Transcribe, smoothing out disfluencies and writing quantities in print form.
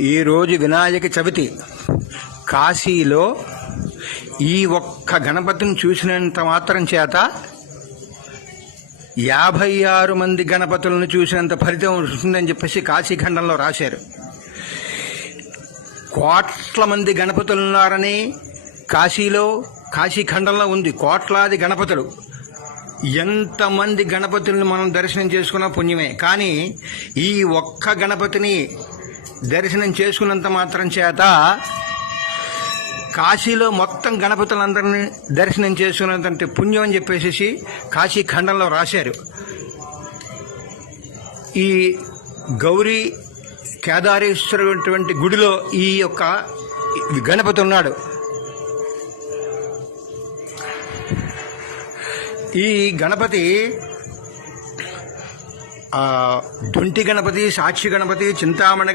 ఈరోజు వినాయక చవితి. కాశీలో ఈ ఒక్క గణపతిని చూసినంత మాత్రం చేత 56 మంది గణపతులను చూసినంత ఫలితం వస్తుందని చెప్పేసి కాశీఖండంలో రాశారు. కోట్ల మంది గణపతులు ఉన్నారని కాశీఖండంలో ఉంది. కోట్లాది గణపతులు. ఎంతమంది గణపతులను మనం దర్శనం చేసుకున్న పుణ్యమే. కానీ ఈ ఒక్క గణపతిని దర్శనం చేసుకున్నంత మాత్రం చేత కాశీలో మొత్తం గణపతులందరినీ దర్శనం చేసుకున్నంత పుణ్యం అని చెప్పేసి కాశీఖండంలో రాశారు. ఈ గౌరీ కేదారేశ్వరుటువంటి గుడిలో ఈ యొక్క గణపతి ఉన్నాడు. ఈ గణపతి దొంటి గణపతి, సాక్షి గణపతి, చింతామణి